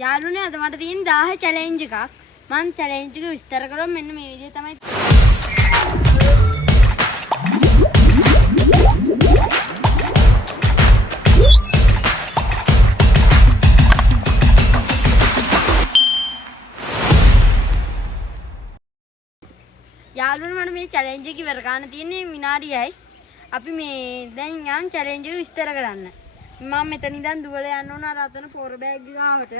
යාළුවනේ අද මට තියෙන 1000 චැලෙන්ජ් එකක්. මම චැලෙන්ජ් එක විස්තර කරොත් මෙන්න මේ විදිහේ තමයි. යාළුවනේ මට මේ චැලෙන්ජ් එක ඉවර කරන්න තියෙන්නේ විනාඩියයි. අපි මේ දැන් යන් චැලෙන්ජ් එක විස්තර කරන්න. මම මෙතන ඉඳන් දුවලා යන්න ඕන අර අතන පොර බෑග් එක ආවට.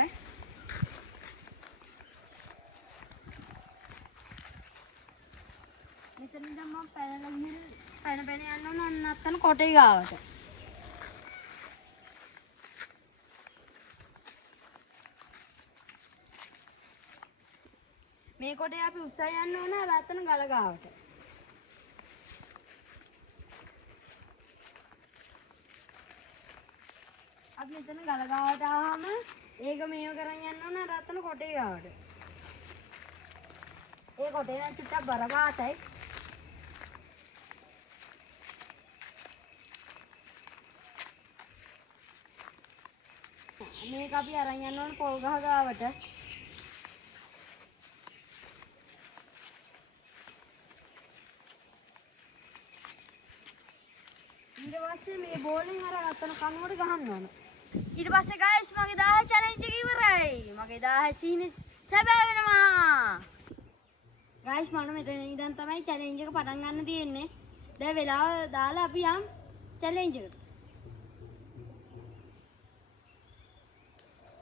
මෙතන ඉඳන් මම පැනලා ගිහින් පැන යන්න ඕන අන්න අතන කොටේ ගාවට. මේ කොටේ අපි උස්සා යන්න ඕන අර අතන ගල ගාවට. අපි මෙතන ගල ගාවට ආවම ඒක මේව කරන් යන්න ඕන අර අතන කොටේ ගාවට. ඒ කොටේ නම් චුට්ටක් බර පාටයි. මේක අපි අරන් යන්න ඕන පොල් ගහ ගාවට. ඊට පස්සේ මේ බෝලෙන් අර අතන කනුවට ගහන්න ඕන. ඊට පස්සේ ගයිස් මගේ 1000 චැලෙන්ජ් එක ඉවරයි. මගේ 1000 සීනි සැබෑ වෙනවා. ගයිස් මම මෙතන ඉඳන් තමයි චැලෙන්ජ් එක පටන් ගන්න තියෙන්නේ. දැන් වෙලාව දාලා අපි යම් චැලෙන්ජ් එකට.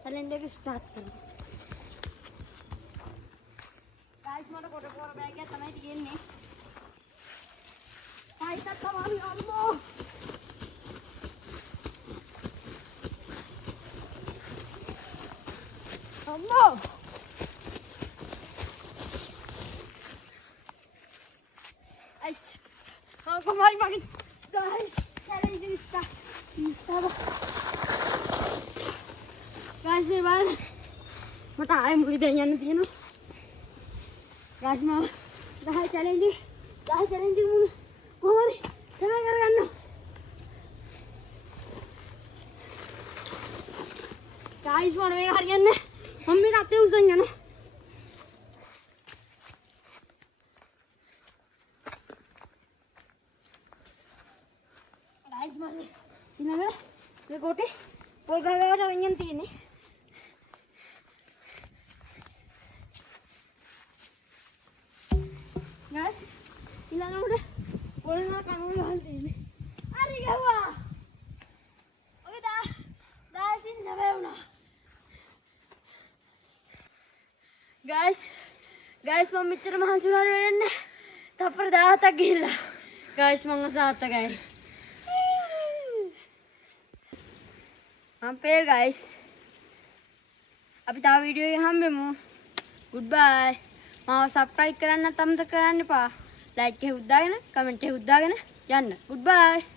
චැලෙන්ජ් එක ස්ටාර්ට් කරමු. ගයිස් මට කොට පොර බෑග් එක තමයි තියෙන්නේ. Fight at tamami almo. Almo. Ais. Kau kemari makin. Guys, saya ini start. Sabar. Guys, ni mana? Mata ayam boleh dengan nanti no. Guys, mau dah challenge mulu. කොහොමද තමයි කරගන්න. ගයිස් මොන මේක හරියන්නේ මම මේක අතේ උස්සන් යනවා. ගයිස් මම ඊළඟට මේ කොටේ පොල් ගහකට අරන් තියෙන්නේ. ගයිස් ඊළඟට बोलना कानून मानते हैं अरे क्या हुआ ओके दासिन समय होना गाइस मम्मी तेरे महान सुना रहे हैं तब पर दाह तक गिरा गाइस मंगो साथ तक आए हम पे गाइस अभी ता वीडियो यहाँ पे मु गुड बाय माँ सब्सक्राइब करना तम तक करने पा लाइक के उद्दाගෙන कमेंट के उद्दाගෙන යන්න. goodbye.